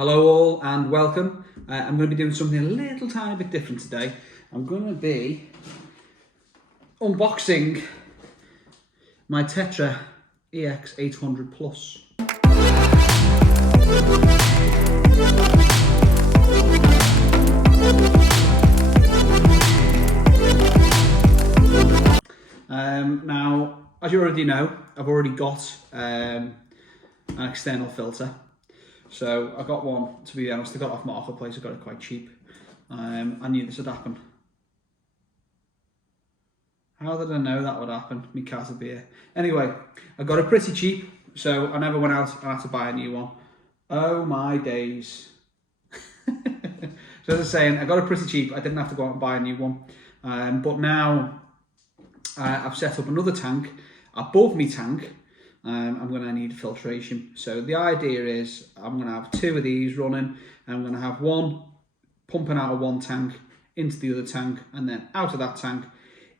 Hello all and welcome. I'm going to be doing something a little tiny bit different today. I'm going to be unboxing my TETRA EX800 Plus. Now, as you already know, I've already got an external filter. So I got one, to be honest, I got it off Marketplace, I got it quite cheap. I knew this would happen. How did I know that would happen? Me cat a beer. Anyway, I got it pretty cheap, so I never went out and had to buy a new one. Oh my days. So as I was saying, I got it pretty cheap, I didn't have to go out and buy a new one. But now I've set up another tank above me tank. I'm going to need filtration. So the idea is I'm going to have two of these running, and I'm going to have one pumping out of one tank into the other tank, and then out of that tank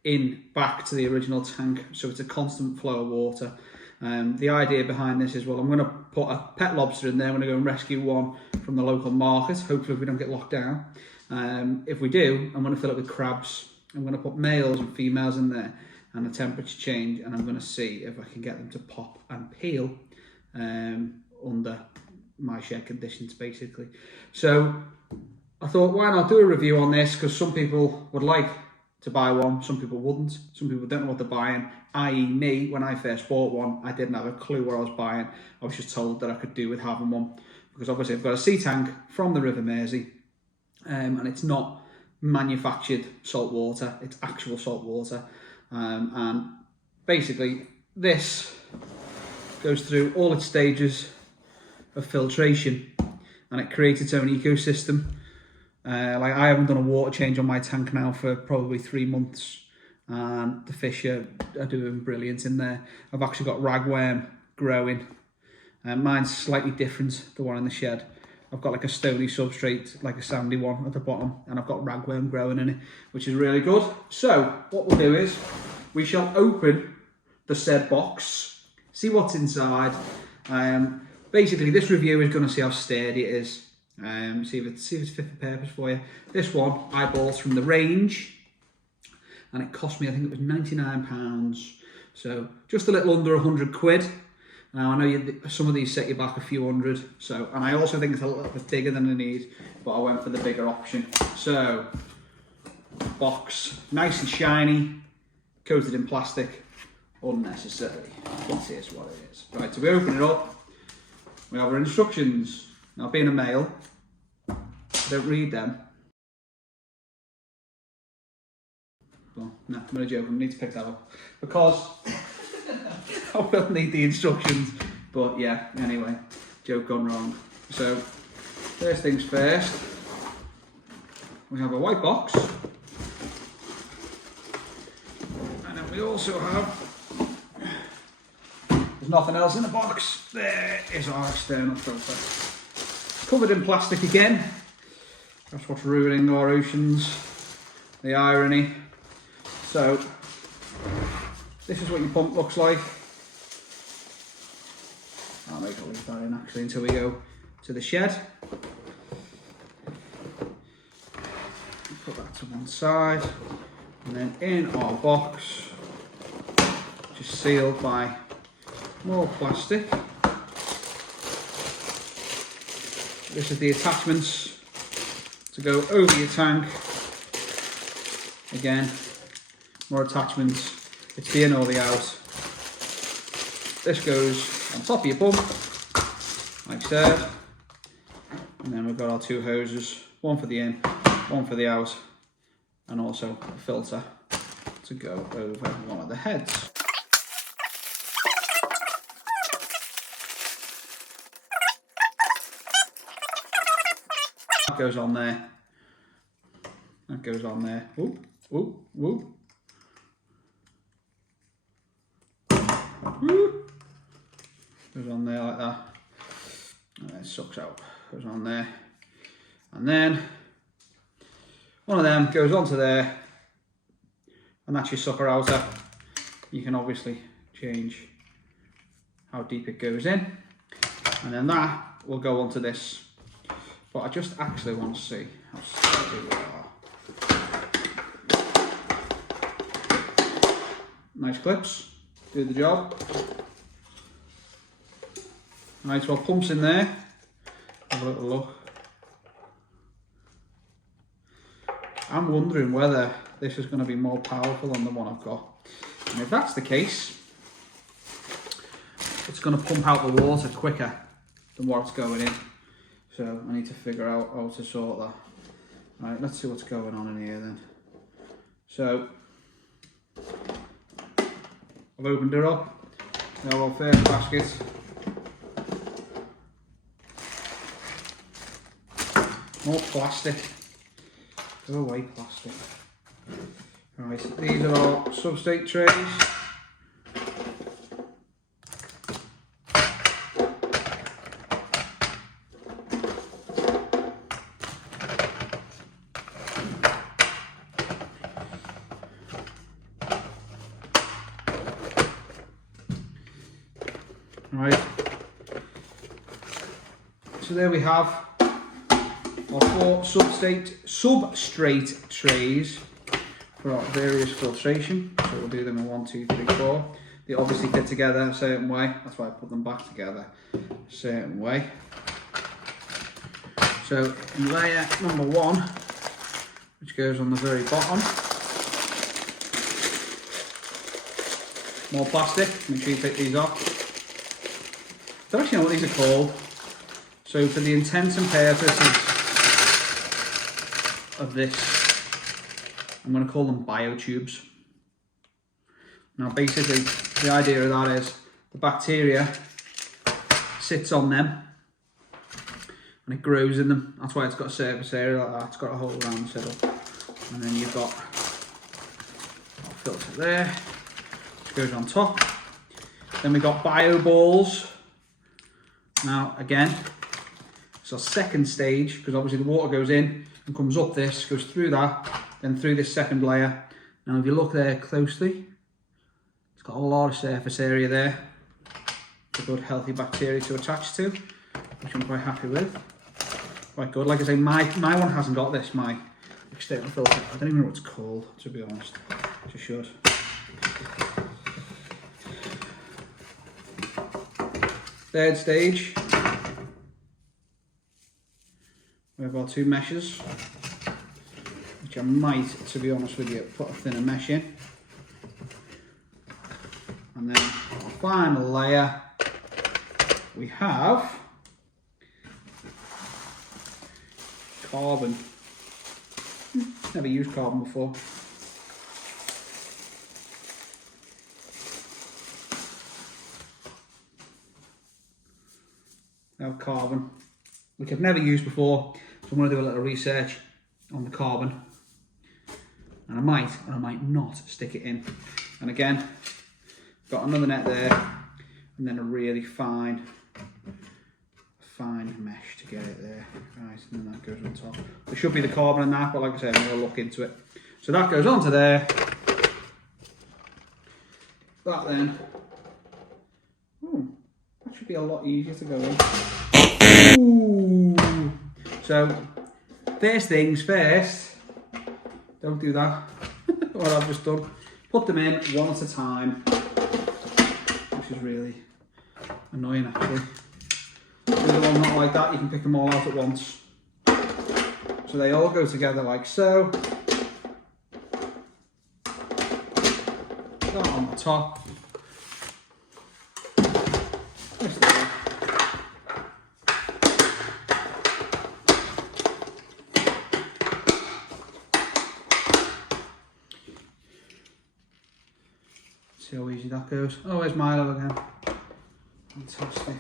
in back to the original tank, so it's a constant flow of water. The idea behind this is, well, I'm going to put a pet lobster in there. I'm going to go and rescue one from the local market, hopefully we don't get locked down. If we do, I'm going to fill it with crabs. I'm going to put males and females in there and a temperature change, and I'm going to see if I can get them to pop and peel under my shed conditions, basically. So I thought, why not do a review on this, because some people would like to buy one, some people wouldn't, some people don't know what they're buying, i.e. me. When I first bought one, I didn't have a clue what I was buying. I was just told that I could do with having one, because obviously I've got a sea tank from the River Mersey, and it's not manufactured salt water, it's actual salt water. And basically this goes through all its stages of filtration, and it creates its own ecosystem. Like, I haven't done a water change on my tank now for probably 3 months, and the fish are doing brilliant in there. I've actually got ragworm growing, and mine's slightly different, the one in the shed. I've got like a stony substrate, like a sandy one at the bottom, and I've got ragworm growing in it, which is really good. So what we'll do is we shall open the said box, see what's inside. Basically, this review is going to see how sturdy it is, see if it's fit for purpose for you. This one I bought from the range, and it cost me, I think it was £99, so just a little under 100 quid. Now, I know some of these set you back a few hundred, so, and I also think it's a little bit bigger than I need, but I went for the bigger option. So, box, nice and shiny, coated in plastic, unnecessary, but it is what it is. Right, so we open it up, we have our instructions. Now, being a male, I don't read them. Well, no, I'm going to joke, I need to pick that up, because I will need the instructions, but yeah, anyway, joke gone wrong. So, first things first, we have a white box, and then we also have, there's nothing else in the box, there is our external filter. Covered in plastic again, that's what's ruining our oceans, the irony. So, this is what your pump looks like. I'll make a leave that in actually until we go to the shed. Put that to one side, and then in our box, just sealed by more plastic. This is the attachments to go over your tank. Again, more attachments. It's the in or the out. This goes on top of your pump, like so. And then we've got our two hoses, one for the in, one for the out, and also a filter to go over one of the heads. That goes on there. That goes on there. Whoop, whoop, whoop. Whoop. Goes on there like that, and it sucks out, goes on there, and then one of them goes onto there, and that's your sucker outer. You can obviously change how deep it goes in, and then that will go onto this but I just actually want to see how sturdy we are. Nice clips, do the job. Right, well, pumps in there. Have a little look. I'm wondering whether this is going to be more powerful than the one I've got. And if that's the case, it's going to pump out the water quicker than what's going in. So I need to figure out how to sort that. Right, let's see what's going on in here then. So I've opened her up. Now our first basket. More plastic. Go away, plastic. Right, these are our substrate trays. Right. So there we have our 4 substrate trays for our various filtration. So we'll do them in 1, 2, 3, 4. They obviously fit together a certain way. That's why I put them back together a certain way. So in layer number 1, which goes on the very bottom, more plastic. Make sure you take these off. I don't actually know what these are called. So for the intents and purposes of this, I'm going to call them biotubes. Now basically the idea of that is the bacteria sits on them and it grows in them. That's why it's got a surface area like that. It's got a hole around the middle. And then you've got a filter there, which goes on top. Then we've got bio balls. Now again, it's our second stage, because obviously the water goes in and comes up this, goes through that, then through this second layer. Now if you look there closely, it's got a lot of surface area there. It's a good healthy bacteria to attach to, which I'm quite happy with. Quite good. Like I say, my one hasn't got this, my external filter. I don't even know what it's called, to be honest. It just should. Third stage. We have our 2 meshes, which I might, to be honest with you, put a thinner mesh in. And then our final layer, we have carbon. Never used carbon before. Now carbon, which I've never used before. So I'm going to do a little research on the carbon, and I might or I might not stick it in. And again, got another net there, and then a really fine mesh to get it there. Right, and then that goes on top. There should be the carbon in that, but like I said, I'm going to look into it. So that goes onto there. That then, that should be a lot easier to go in. Ooh. So, first things first, don't do that, what I've just done. Put them in one at a time, which is really annoying actually. The other one not like that, you can pick them all out at once. So they all go together like so. That on the top. See how easy that goes. Oh, where's Milo again? Fantastic.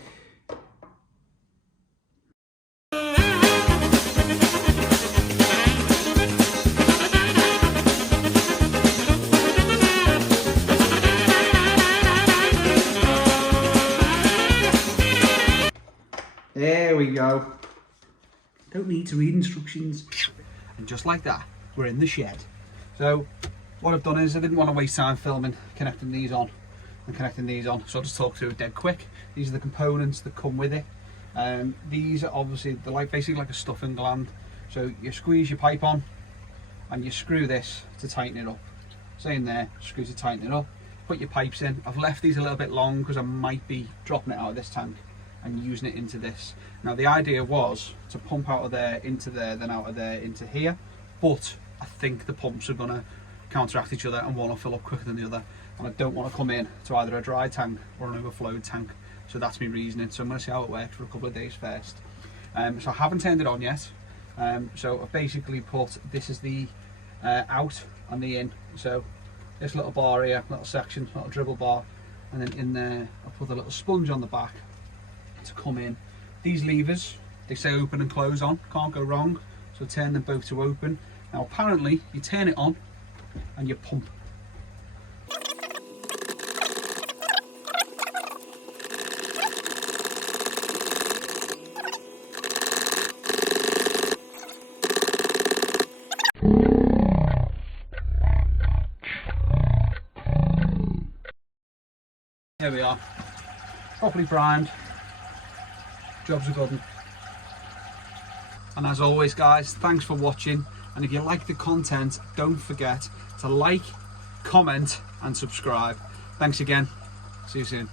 There we go. Don't need to read instructions. And just like that, we're in the shed. So what I've done is I didn't want to waste time filming connecting these on and connecting these on, so I'll just talk through it dead quick. These are the components that come with it. These are obviously, they're like basically like a stuffing gland. So you squeeze your pipe on and you screw this to tighten it up. So in there, screw to tighten it up, put your pipes in. I've left these a little bit long because I might be dropping it out of this tank and using it into this. Now the idea was to pump out of there into there, then out of there into here, but I think the pumps are going to counteract each other and one will fill up quicker than the other, and I don't want to come in to either a dry tank or an overflowed tank. So that's my reasoning. So I'm going to see how it works for a couple of days first. So I haven't turned it on yet. So I've basically put, this is the out and the in. So this little bar here, little section, little dribble bar, and then in there I'll put a little sponge on the back to come in. These levers, they say open and close on, can't go wrong. So turn them both to open. Now apparently you turn it on and you pump. There we are, properly primed, job's a good one. And as always guys, thanks for watching, and if you like the content, don't forget to like, comment and subscribe. Thanks again, see you soon.